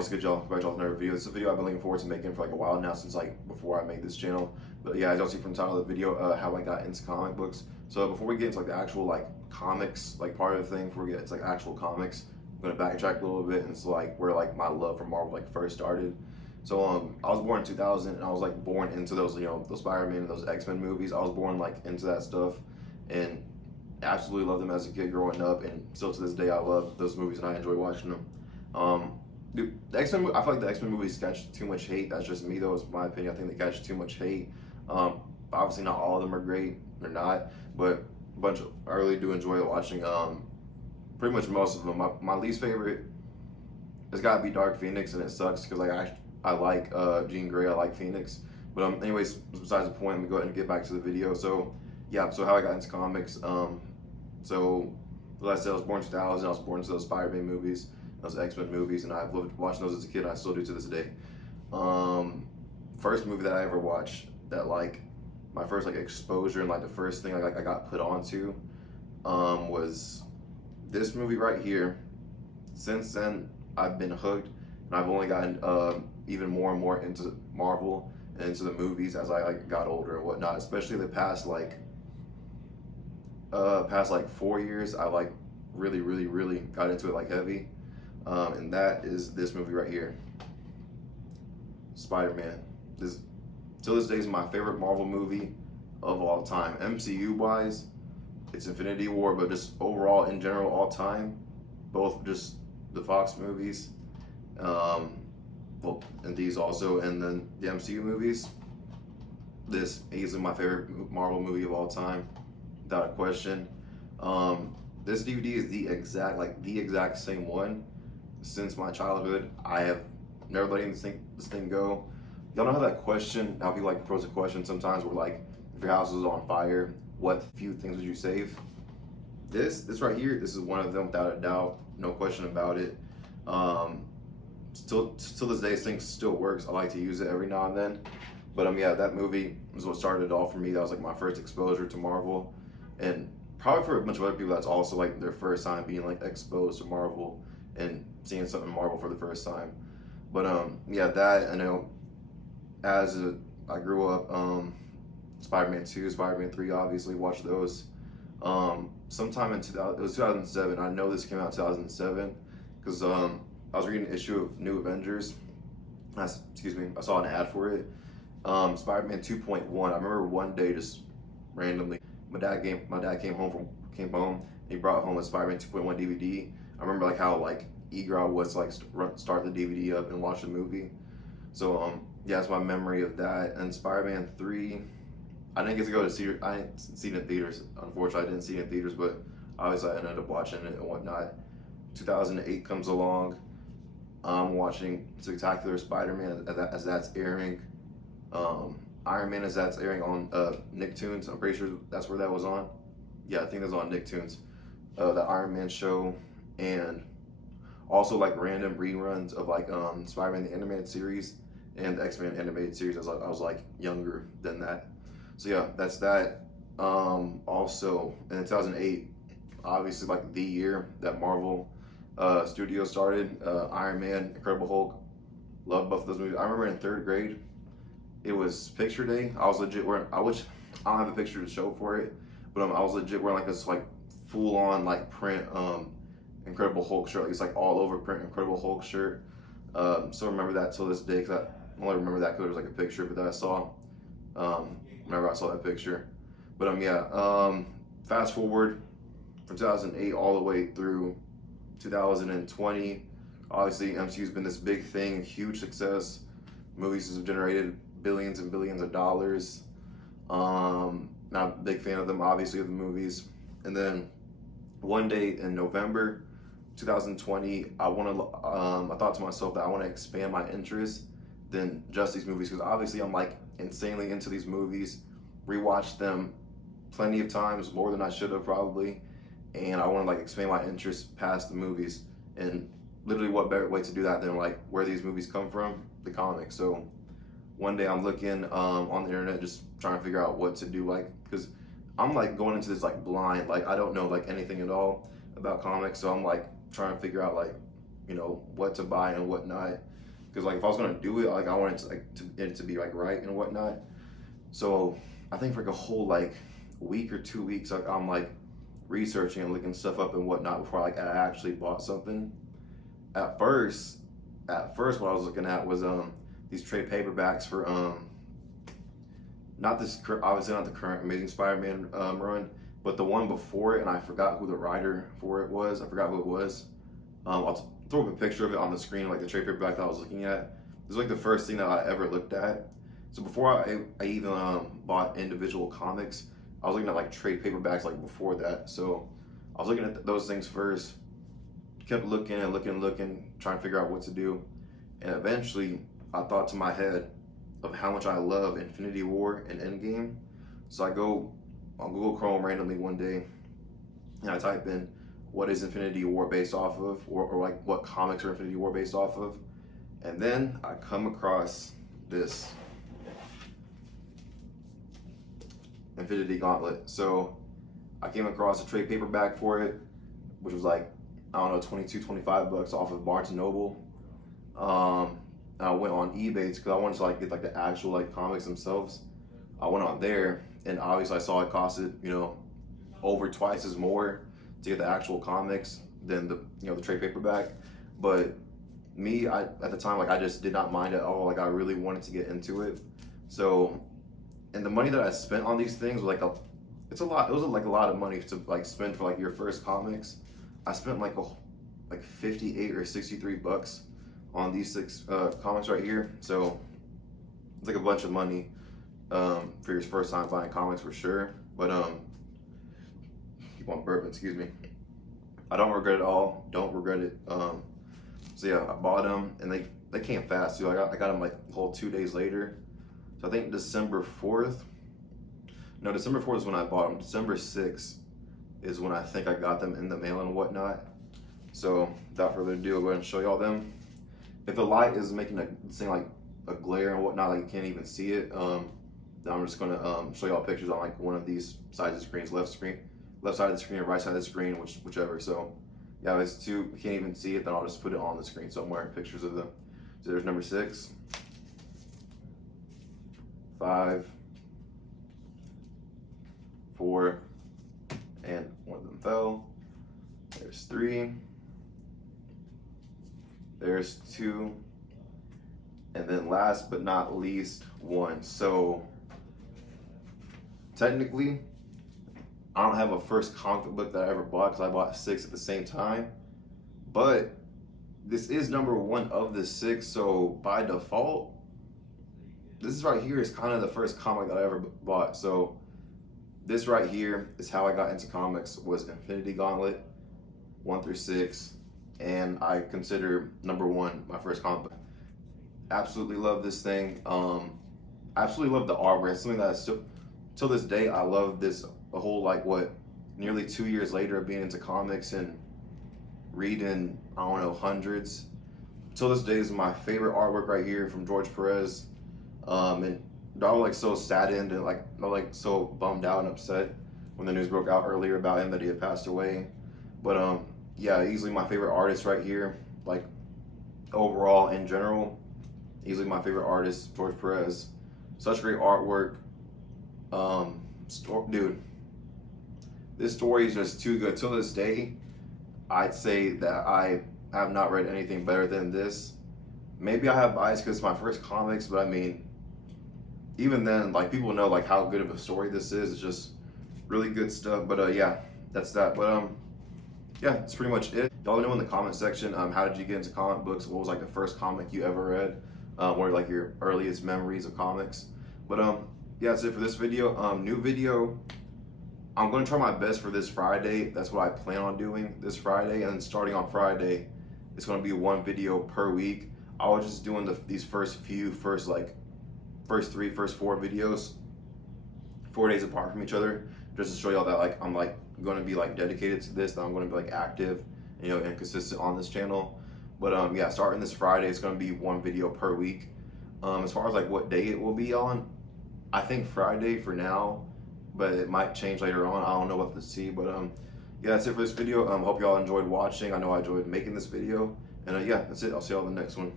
What's good, y'all? Back to another video. This is a video I've been looking forward to making for like a while now, since like before I made this channel. But yeah, as y'all see from the title of the video, how I got into comic books. So before we get into like the actual like comics like part of the thing, before we get into like actual comics, I'm gonna backtrack a little bit and so like where like my love for Marvel like first started. So I was born in 2000, and I was like born into those those Spider-Man and those X-Men movies. I was born like into that stuff, and absolutely loved them as a kid growing up, and still to this day I love those movies and I enjoy watching them. Dude, the X-Men, I feel like the X-Men movies catch too much hate. That's just me though, it's my opinion. I think they catch too much hate. Obviously not all of them are great, they're not, but I really do enjoy watching pretty much most of them. My least favorite has got to be Dark Phoenix, and it sucks because like I like Jean Grey, I like Phoenix. But anyways, besides the point, let me go ahead and get back to the video. So yeah, so how I got into comics. So like I said, I was born in 2000. I was born into those Spider-Man movies, those X-Men movies, and I've loved watching those as a kid. I still do to this day. First movie that I ever watched, that like my first like exposure and like the first thing I got put onto, was this movie right here. Since then, I've been hooked, and I've only gotten even more and more into Marvel and into the movies as I like got older and whatnot. Especially the past like 4 years, I like really got into it like heavy. And that is this movie right here, Spider-Man. This till this day is my favorite Marvel movie of all time. MCU wise, it's Infinity War, but just overall in general all time, both just the Fox movies, well, and these also, and then the MCU movies. This is easily my favorite Marvel movie of all time, without a question. This DVD is the exact same one since my childhood. I have never letting this thing go. Y'all know how that question, how people like pose a question sometimes where like, if your house was on fire, what few things would you save? This right here, this is one of them without a doubt, no question about it. Still this day, this thing still works. I like to use it every now and then. But yeah, that movie was what started it all for me. That was like my first exposure to Marvel, and probably for a bunch of other people, that's also like their first time being like exposed to Marvel and seeing something Marvel for the first time. But yeah, that I know. I grew up, Spider-Man 2, Spider-Man 3, obviously watched those. Sometime in 2007. I know this came out in 2007 because I was reading an issue of New Avengers. I saw an ad for it. Spider-Man 2.1. I remember one day just randomly, my dad came home, and he brought home a Spider-Man 2.1 DVD. I remember like how like eager I was to like start the DVD up and watch the movie. So yeah, that's my memory of that. And Spider-Man 3, I didn't get to go to see. I didn't see it in theaters. Unfortunately, I didn't see it in theaters, but obviously I ended up watching it and whatnot. 2008 comes along. I'm watching Spectacular Spider-Man as that's airing. Iron Man as that's airing on Nicktoons. I'm pretty sure that's where that was on. Yeah, I think that's on Nicktoons. The Iron Man show, and also like random reruns of like Spider-Man the animated series and the X-Men animated series as I was like younger than that. So yeah, that's that. Also in 2008, obviously like the year that Marvel Studios started, Iron Man, Incredible Hulk, love both of those movies. I remember in third grade, it was picture day. I was legit wearing, I don't have a picture to show for it, but I was legit wearing like this like full on like print Incredible Hulk shirt. Like, it's like all over print Incredible Hulk shirt. So remember that till this day, because I only remember that because there was like a picture of it that I saw whenever I saw that picture. But yeah, fast forward from 2008 all the way through 2020. Obviously MCU's been this big thing, huge success. Movies have generated billions and billions of dollars. Not a big fan of them, obviously, of the movies. And then one day in November 2020, I thought to myself that I want to expand my interest than just these movies, because obviously I'm like insanely into these movies, rewatched them plenty of times, more than I should have probably, and I want to like expand my interest past the movies. And literally, what better way to do that than like where these movies come from, the comics. So one day I'm looking on the internet, just trying to figure out what to do, like, because I'm like going into this like blind, like I don't know like anything at all about comics. So I'm like trying to figure out like you know, what to buy and whatnot. Because like if I was gonna do it, like I wanted to, it to be like right and whatnot. So I think for like a whole like week or 2 weeks, like I'm like researching and looking stuff up and whatnot before like I actually bought something. At first, what I was looking at was these trade paperbacks for not this obviously not the current Amazing Spider-Man run, but the one before it, and I forgot who the writer for it was. I forgot who it was. I'll throw up a picture of it on the screen, like the trade paperback that I was looking at. This was like the first thing that I ever looked at. So before I even bought individual comics, I was looking at like trade paperbacks like before that. So I was looking at those things first, kept looking and looking, trying to figure out what to do. And eventually I thought to my head of how much I love Infinity War and Endgame. So I go on Google Chrome randomly one day and I type in what is Infinity War based off of, or like what comics are Infinity War based off of. And then I come across this Infinity Gauntlet. So I came across a trade paperback for it, which was like, I don't know, 22, 25 bucks off of Barnes & Noble. And I went on eBay because I wanted to like get like the actual like comics themselves. I went on there and obviously I saw it costed, you know, over twice as more to get the actual comics than the, you know, the trade paperback. But me, at the time, like I just did not mind at all. Like I really wanted to get into it. So, and the money that I spent on these things was like it's a lot. It was like a lot of money to like spend for like your first comics. I spent like 58 or 63 bucks on these 6 comics right here. So it's like a bunch of money for your first time buying comics for sure. But keep on burping, excuse me. I don't regret it all. Don't regret it. So yeah, I bought them and they came fast too. I got them like a whole 2 days later. So I think December 4th. No, December 4th is when I bought them. December 6th is when I think I got them in the mail and whatnot. So without further ado, I'll go ahead and show y'all them. If the light is making a thing like a glare and whatnot, like you can't even see it, then I'm just gonna show y'all pictures on like one of these sides of the screens, left side of the screen or right side of the screen, whichever. So yeah, if it's too, you can't even see it, then I'll just put it on the screen somewhere, pictures of them. So there's number 6, 5, 4, and one of them fell. There's 3. There's 2, and then last but not least, 1. So technically, I don't have a first comic book that I ever bought because I bought 6 at the same time. But this is number 1 of the 6, so by default, this is right here is kind of the first comic that I ever bought. So this right here is how I got into comics, was Infinity Gauntlet 1 through 6. And I consider number 1 my first comic book. Absolutely love this thing. Absolutely love the artwork. It's something that I still, till this day, I love this. A whole like what, nearly 2 years later of being into comics and reading, I don't know, hundreds. Till this day is my favorite artwork right here from George Perez. And I was like so saddened and like so bummed out and upset when the news broke out earlier about him that he had passed away. But yeah, easily my favorite artist right here. Like overall in general, easily my favorite artist, George Perez. Such great artwork. Dude, this story is just too good. Till this day, I'd say that I have not read anything better than this. Maybe I have bias because it's my first comics, but I mean, even then, like people know like how good of a story this is. It's just really good stuff. But yeah, that's that. But yeah, that's pretty much it. Y'all let me know in the comment section, how did you get into comic books? What was like the first comic you ever read? What are like your earliest memories of comics? But yeah, that's it for this video. New video. I'm gonna try my best for this Friday. That's what I plan on doing this Friday. And then starting on Friday, it's gonna be 1 video per week. I was just doing these first 3, first 4 videos, 4 days apart from each other, just to show y'all that like I'm like gonna be like dedicated to this, that I'm gonna be like active, you know, and consistent on this channel. But yeah, starting this Friday, it's gonna be 1 video per week. As far as like what day it will be on, I think Friday for now, but it might change later on. I don't know what to see. But yeah, that's it for this video. Hope y'all enjoyed watching. I know I enjoyed making this video, And yeah, that's it. I'll see y'all in the next one.